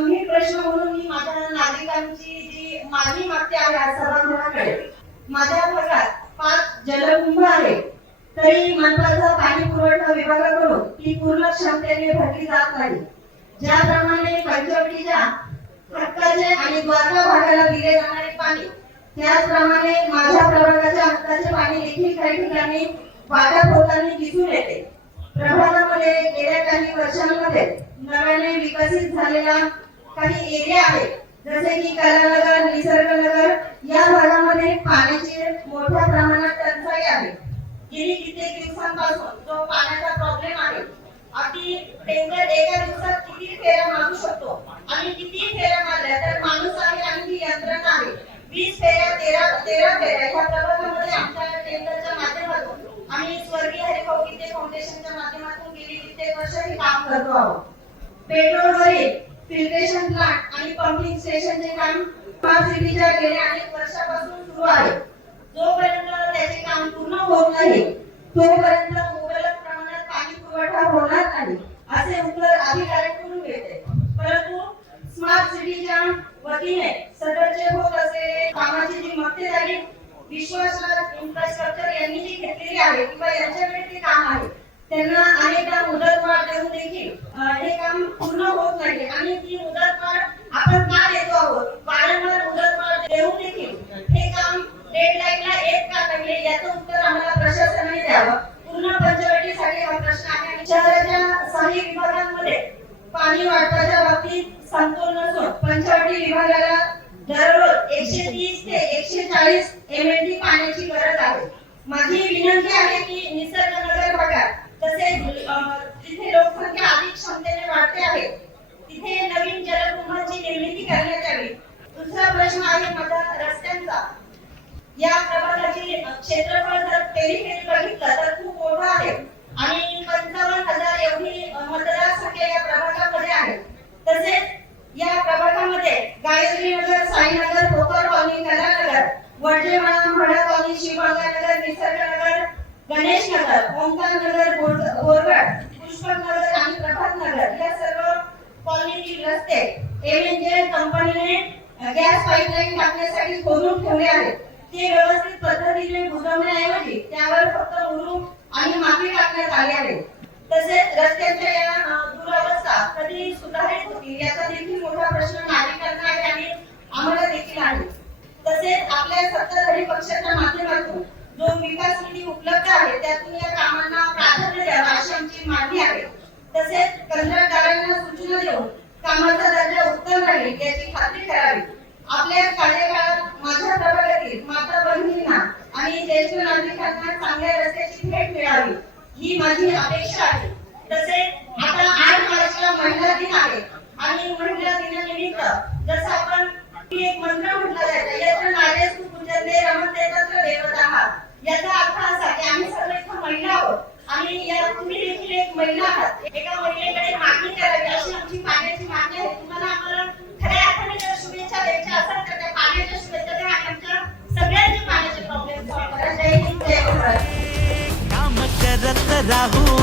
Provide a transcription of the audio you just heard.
गंभीर प्रश्न म्हणून मी माझ्या नागरिकांची जी मागणी मागते आहे आज सभागृहाकडे. माझ्या भागात 5 जलकुंभ आहे, तरी मनपाचा पाणी पुरवठा विभागाकडून ती पूर्ण क्षमतेने भरली जात नाही. ज्याप्रमाणे पंचवटीच्या हक्काचे आणि द्वारका भागाला दिले जाणारे पाणी, त्याचप्रमाणे माझ्या प्रभागाच्या हक्काचे पाणी देखील काही ठिकाणी वाटप होताना दिसून येते. प्रभागामध्ये गेल्या काही वर्षांमध्ये नव्याने विकसित झालेला काही एरिया आहे, जसे की कलानगर, निसर्गनगर, या भागामध्ये पाण्याची मोठ्या प्रमाणात टंचाई आहे. गेली कित्येक दिवसांपासून जो पाण्याचा प्रॉब्लेम आहे, अगदी टेंकर एका दिवसात किती फेऱ्या मारू शकतो आणि किती फेऱ्या मारल्या तर माणूस आहे आणि ती यंत्रणा आहे. 20 फेऱ्या 13 फेऱ्या ह्या प्रभागामध्ये आमच्या टेंडरच्या माध्यमातून आम्ही स्वर्गीय हरिभाऊ गीते फाउंडेशनच्या माध्यमातून गेली कित्येक वर्ष हे काम करतो आहोत. पेट्रोलवरील फिल्ट्रेशन प्लांट आणि पंपिंग स्टेशनचे काम स्मार्ट सिटीच्या गेल्या अनेक वर्षापासून सुरू आहे. जोपर्यंत त्याचे काम पूर्ण होत नाही तोपर्यंत मुबलक प्रमाणात पाणी पुरवठा होणार नाही असे उत्तर अधिकाऱ्यांकडून मिळते. परंतु स्मार्ट सिटीच्या वतीने सदरचे होत असलेले कामाची जी मक्तेदारी विश्वासार्ह इन्फ्रास्ट्रक्चर यांनी जी घेतलेली आहे किंवा यांच्याकडे ते काम आहे, त्यांना अनेकदा मुदतवाढ देऊन देखील हे काम पूर्ण होत नाही आणि ती मुदतवाढ आपण का देतो आहोत, वारंवार मुदतवाढ देऊन देखील हे काम डेडलाईनला येत का नाही याचं उत्तर आम्हाला प्रशासनाने द्यावं. पूर्ण पंचवटीसाठी हा प्रश्न आहे. आणि शहराच्या 6 विभागांमध्ये पाणी वाटपाच्या बाबतीत समतोल नसून पंचवटी विभागाला दररोज 130 ते 140 MLD पाण्याची गरज आहे. माझी विनंती आहे की निसर्गनगर भागात तसेच जिथे लोकसंख्या अधिक क्षमतेने वाढते आहे तिथे नवीन जलकुंभाची निर्मिती करण्यात यावी. दुसरा प्रश्न आहे माझा रस्त्यांचा. या प्रभागाची क्षेत्रफळ जर पेरीफेरी बघितलं तर खूप मोठं आहे आणि 55,000 एवढी मतदारसंख्या या प्रभागामध्ये आहे. तसेच या प्रभागामध्ये गायत्री नगर, साईनगर, भोकर कॉलनी, कलानगर, वडजेवाडा, म्हाडा कॉलनी, शिवगंगानगर, निसर्गनगर, गणेश नगर, ओंकार नगर, बोरगड, पुष्पक नगर आणि प्रभात नगर या सर्व कॉलनीतील रस्ते एमएनजे कंपनीने गॅस पाईपलाईन टाकण्यासाठी खोदून ठेवले आहेत. ते व्यवस्थित पद्धतीने बुजवण्याऐवजी त्यावर फक्त मुरुम आणि माती टाकण्यात आली आहे. तसेच रस्त्यांच्या या दुरावस्था कधी सुधारित होतील याचा देखील मोठा प्रश्न नागरिकांना आहे आणि आम्हाला देखील आहे. तसेच आपल्या सत्ताधारी पक्षाच्या माध्यमातून जो विकास निधी उपलब्ध आहे त्यातून या कामांना प्राधान्य द्यावे अशी आमची मागणी आहे. तसेच कंत्राटदारांना सूचना देऊन कामाचा दर्जा उत्तम राहील याची खात्री करावी. आपल्या कार्यकाळात माझ्या प्रभागातील माता बहिणींना आणि ज्येष्ठ नागरिकांना चांगल्या रस्त्याची भेट मिळावी ही माझी अपेक्षा आहे. तसेच आता 8 मार्चला महिला दिन आहे आणि महिला दिनानिमित्त जसं आपण एक मंत्र म्हटलं जातं, यत्र नारेस्तु पूजन्ते रमन्ते तत्र देवताः. याचा अर्थ असा की आम्ही सगळे इथं महिला आहोत आणि या तुम्ही देखील एक महिला आहात. एका महिलेकडे मागणी करावी अशी आमची पाण्याची मागणी आहे. तुम्हाला आम्हाला खऱ्या अर्थाने जर शुभेच्छा द्यायच्या असेल तर त्या पाण्याच्या शुभेच्छा द्या आणि आमच्या सगळ्यांचे पाण्याचे प्रॉब्लेम सॉल्व्ह करा. जय हिंद, जय भारत. काम करत राहू.